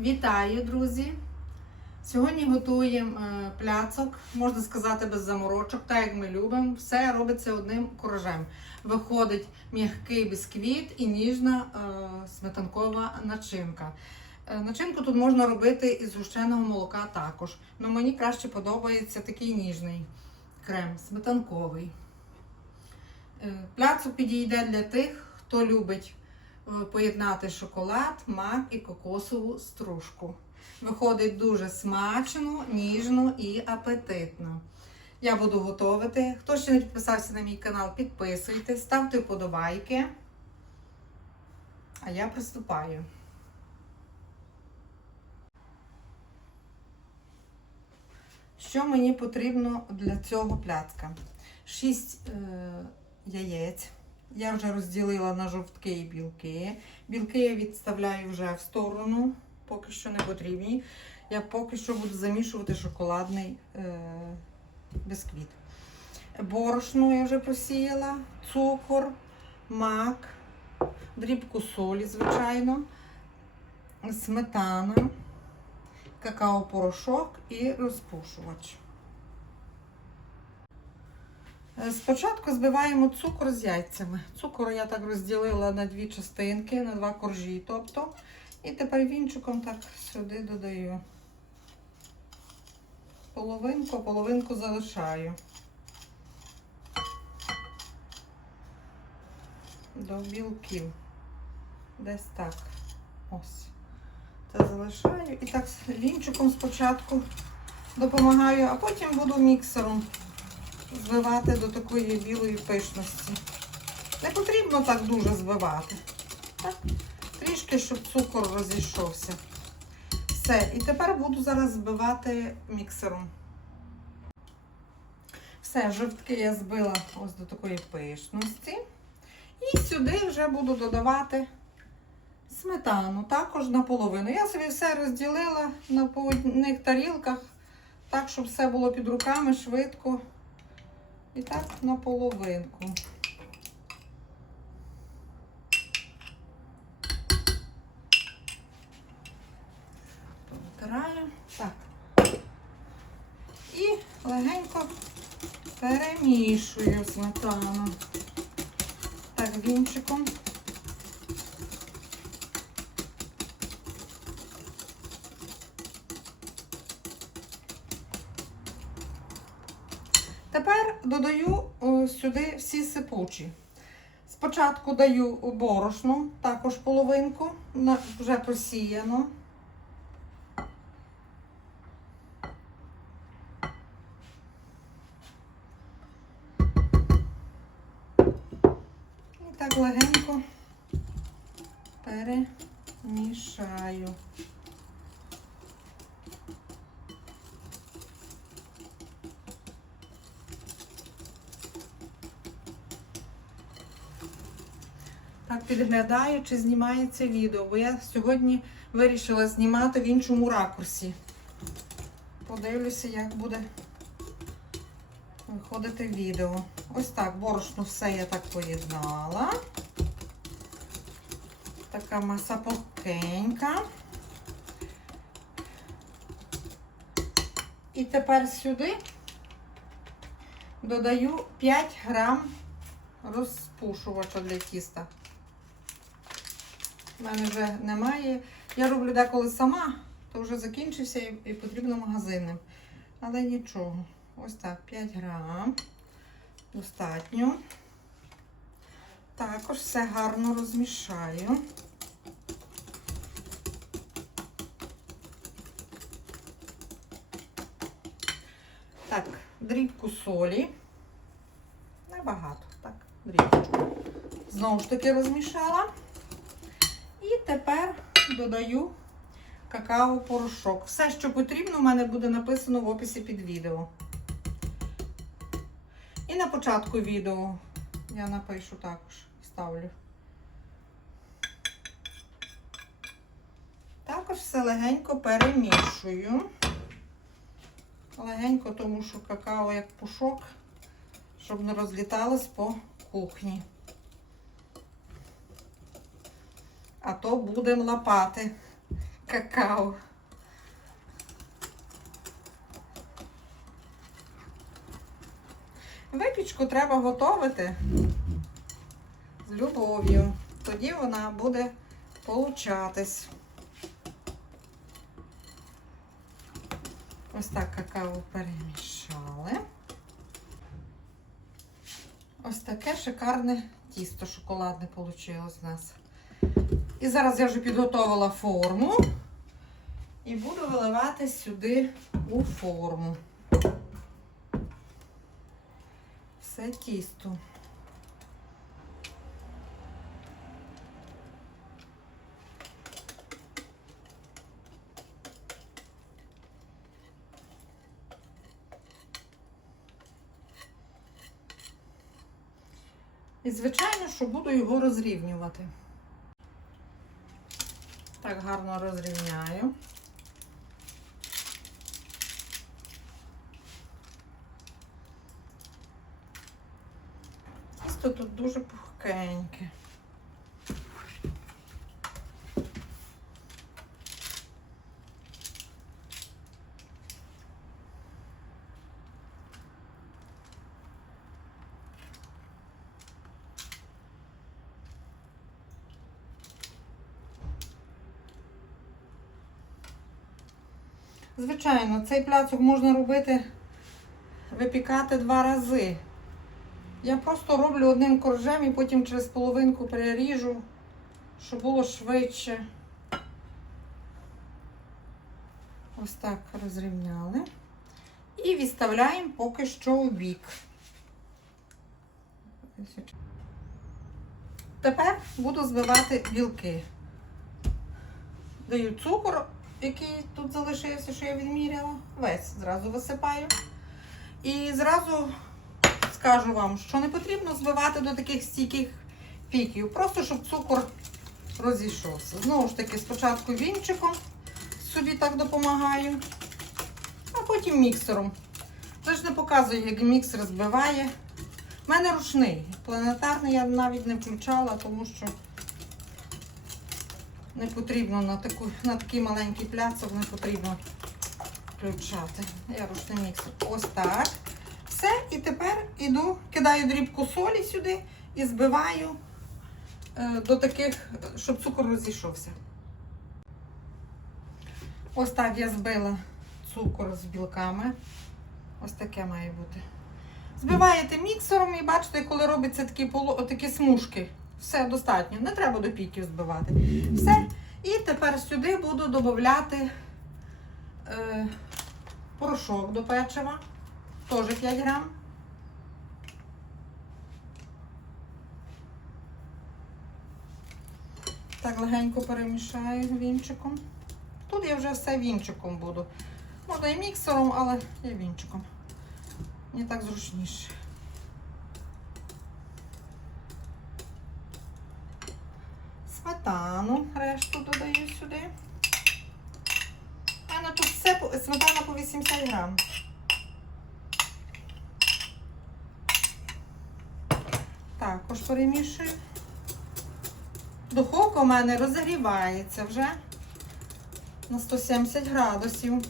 Вітаю, друзі! Сьогодні готуємо е, пляцок, можна сказати, без заморочок, так як ми любимо. Все робиться одним коржем. Виходить м'який бісквіт і ніжна е, сметанкова начинка. Е, Начинку тут можна робити із згущеного молока також. але мені краще подобається такий ніжний крем, сметанковий. Пляцок підійде для тих, хто любить поєднати шоколад, мак і кокосову стружку. Виходить дуже смачно, ніжно і апетитно. Я буду готувати. Хто ще не підписався на мій канал, підписуйтесь, ставте вподобайки. А я приступаю. Що мені потрібно для цього пляцка? 6 е, яєць. Я вже розділила на жовтки і білки. Білки я відставляю вже в сторону, поки що не потрібні. Я поки що буду замішувати шоколадний е, бисквіт. Борошно я вже просіяла, цукор, мак, дрібку солі, звичайно, сметана, какао-порошок і розпушувач. Е, Спочатку збиваємо цукор з яйцями. Цукор я так розділила на дві частинки, на два коржі. тобто. І тепер вінчиком так сюди додаю. Половинку, половинку залишаю. До білків. Десь так. Ось. Це залишаю. І так вінчиком спочатку допомагаю, а потім буду міксером збивати до такої білої пишності. Не потрібно так дуже збивати. Так? Трішки, щоб цукор розійшовся. Все, і тепер буду зараз збивати міксером. Все, жовтки я збила ось до такої пишності. І сюди вже буду додавати сметану, також наполовину. Я собі все розділила на по одних тарілках, так, щоб все було під руками швидко. І так на половинку. Так. І легенько перемішую сметану. Так, вінчиком. Тепер додаю сюди всі сипучі. Спочатку даю борошно, також половинку, вже просіяно. І так легенько перемішаю. Підглядаю, чи знімається відео, бо я сьогодні вирішила знімати в іншому ракурсі. Подивлюся, як буде виходити відео. Ось так, борошно все я так поєднала. Така маса пухкенька. І тепер сюди додаю 5 грам розпушувача для тіста. У мене вже немає. Я роблю деколи сама, то вже закінчився і, і потрібно магазинним. Але нічого. Ось так, 5 грам. Достатньо. Також все гарно розмішаю. Так, дрібку солі. Небагато, так, дрібку. Знову ж таки розмішала. І тепер додаю какао-порошок. Все, що потрібно, у мене буде написано в описі під відео. І на початку відео я напишу також, ставлю. Також все легенько перемішую. Легенько, тому що какао як пушок, щоб не розліталось по кухні. А то будемо лапати какао. Випічку треба готувати з любов'ю. Тоді вона буде получатись. Ось так какао перемішали. Ось таке шикарне тісто шоколадне вийшло з нас. І зараз я вже підготувала форму і буду виливати сюди у форму. Все тісто. І, звичайно, що буду його розрівнювати. Гарно розрівняю. Тісто тут дуже пухкеньке. Звичайно, цей пляцок можна робити, випікати два рази. Я просто роблю одним коржем і потім через половинку переріжу, щоб було швидше. Ось так розрівняли. І відставляємо поки що у бік. Тепер буду збивати білки. Даю цукор, який тут залишився, що я відміряла. Весь зразу висипаю. І зразу скажу вам, що не потрібно збивати до таких стійких піків. Просто щоб цукор розійшовся. Знову ж таки, спочатку вінчиком собі так допомагаю, а потім міксером. Не показую, як міксер збиває. У мене ручний. Планетарний я навіть не включала, тому що не потрібно на, таку, на такий маленький пляцок не потрібно включати. Я ручний міксер. Ось так. Все, і тепер іду, кидаю дрібку солі сюди і збиваю е, до таких, щоб цукор розійшовся. Ось так я збила цукор з білками. Ось таке має бути. Збиваєте міксером і бачите, коли робиться такі, такі смужки. Все достатньо, не треба до піків збивати. Все. І тепер сюди буду додати е, порошок до печива. Теж 5 грам. Так легенько перемішаю вінчиком. Тут я вже все вінчиком буду. Можна і міксером, але я вінчиком. Мені так зручніше. Сметану решту додаю сюди. У мене тут все сметана по 80 грам. Також перемішую. Духовка у мене розігрівається вже на 170 градусів.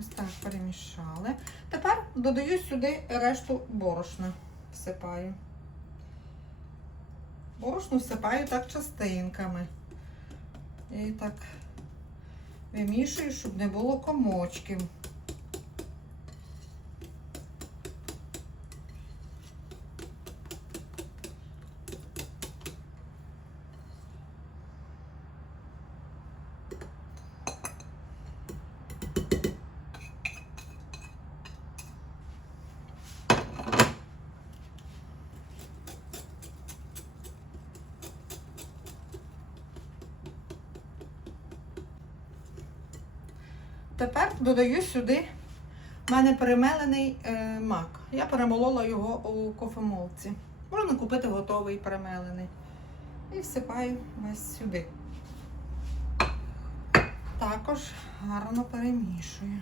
Ось так перемішали. Тепер додаю сюди решту борошна. Всипаю. Борошно всипаю так частинками. І так вимішую, щоб не було комочків. Тепер додаю сюди в мене перемелений е, мак. Я перемолола його у кофемолці. Можна купити готовий перемелений. І всипаю весь сюди. Також гарно перемішую.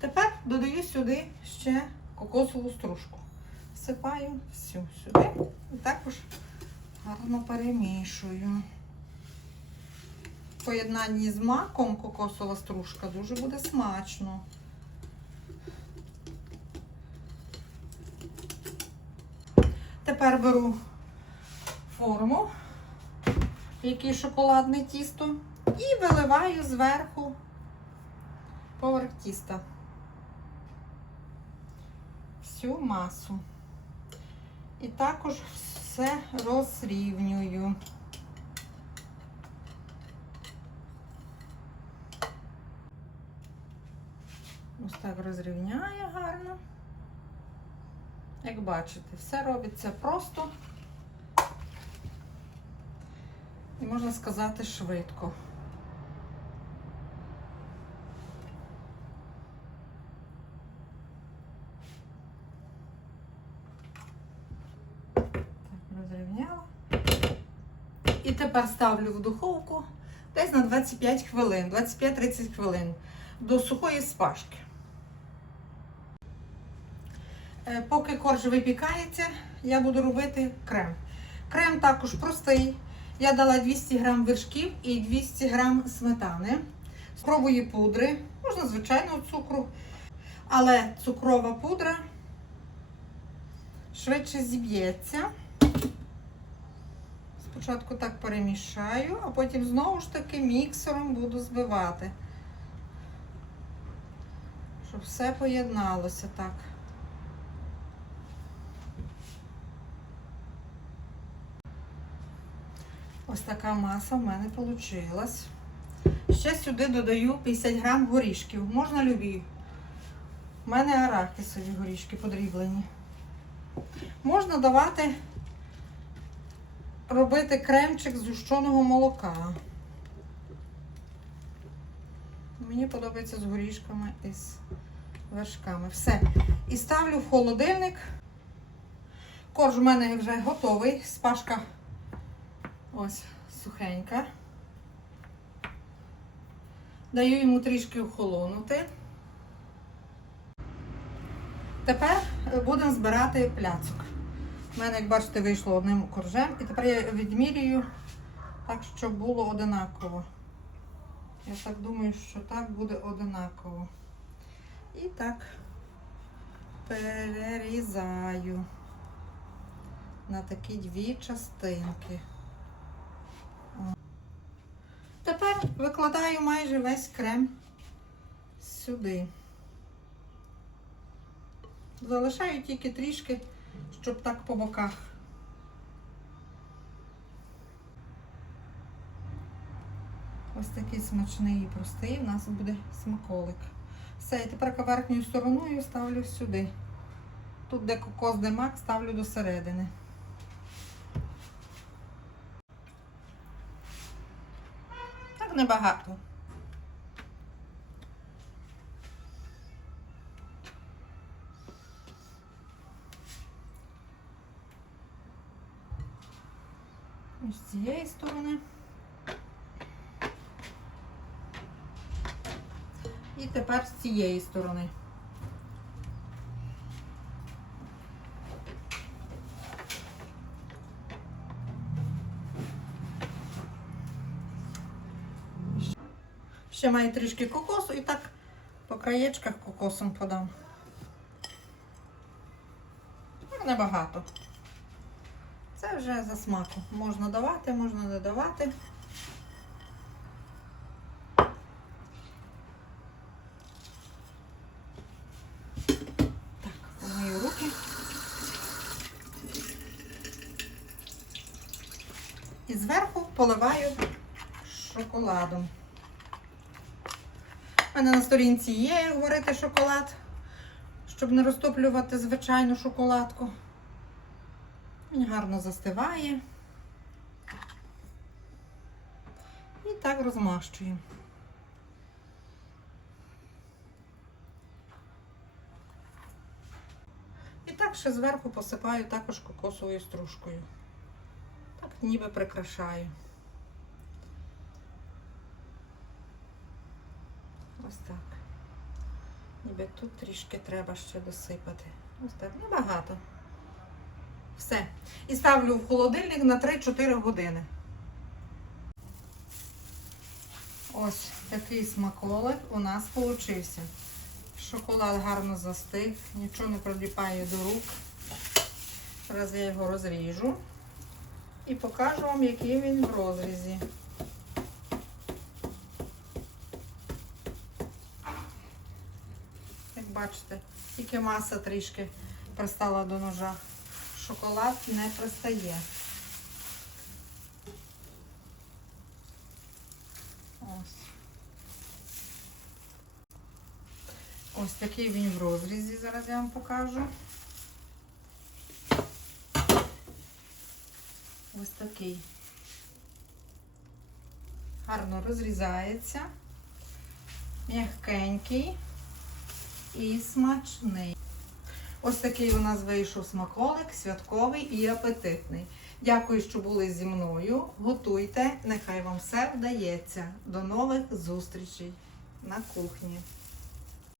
Тепер додаю сюди ще кокосову стружку. Всипаю всю сюди і також гарно перемішую. В поєднанні з маком кокосова стружка дуже буде смачно. Тепер беру форму, в якій шоколадне тісто, і виливаю зверху поверх тіста всю масу. І також все розрівнюю. Ось так розрівняю гарно. Як бачите, все робиться просто і можна сказати швидко. Так, розрівняла. І тепер ставлю в духовку десь на 25 хвилин, 25-30 хвилин до сухої спашки. Е, Поки корж випікається, я буду робити крем. Крем також простий. Я дала 200 г вершків і 200 г сметани, цукрової пудри, можна звичайного цукру, але цукрова пудра швидше зіб'ється. Спочатку так перемішаю, а потім знову ж таки міксером буду збивати, щоб все поєдналося так. Ось така маса в мене вийшла. Ще сюди додаю 50 грам горішків. Можна любі. У мене арахісові горішки подріблені. Можна давати робити кремчик з зущеного молока. Мені подобається з горішками і з вершками. Все. І ставлю в холодильник. Корж у мене вже готовий. Спашка ось сухенька. Даю йому трішки охолонути. Тепер будемо збирати пляцок. У мене, як бачите, вийшло одним коржем. І тепер я відмірюю так, щоб було одинаково. Я так думаю, що так буде одинаково. І так перерізаю на такі дві частинки. Тепер викладаю майже весь крем сюди. Залишаю тільки трішки, щоб так по боках. Ось такий смачний і простий у нас буде смаколик. Все, і тепер верхньою стороною ставлю сюди. Тут, де кокос, де мак, ставлю до середини. Так небагато. Ось з цієї сторони. І тепер з цієї сторони. Ще маю трішки кокосу і так по краєчках кокосом подам. Небагато. Вже за смаком. Можна давати, можна не давати. І зверху поливаю шоколадом. У мене на сторінці є як варити шоколад, щоб не розтоплювати звичайну шоколадку. Він гарно застиває. І так розмащую. І так ще зверху посипаю також кокосовою стружкою. Так ніби прикрашаю. Ось так. Ніби тут трішки треба ще досипати. Ось так, небагато. Все. І ставлю в холодильник на 3-4 години. Ось такий смаколик у нас получився. Шоколад гарно застиг, нічого не приліпає до рук. Зараз я його розріжу і покажу вам, який він в розрізі. Як бачите, тільки маса трішки пристала до ножа. Шоколад не пристає. Ось. Ось такий він в розрізі, зараз я вам покажу. Ось такий. Гарно розрізається. М'ягкенький і смачний. Ось такий у нас вийшов смаколик, святковий і апетитний. Дякую, що були зі мною. Готуйте, нехай вам все вдається. До нових зустрічей на кухні.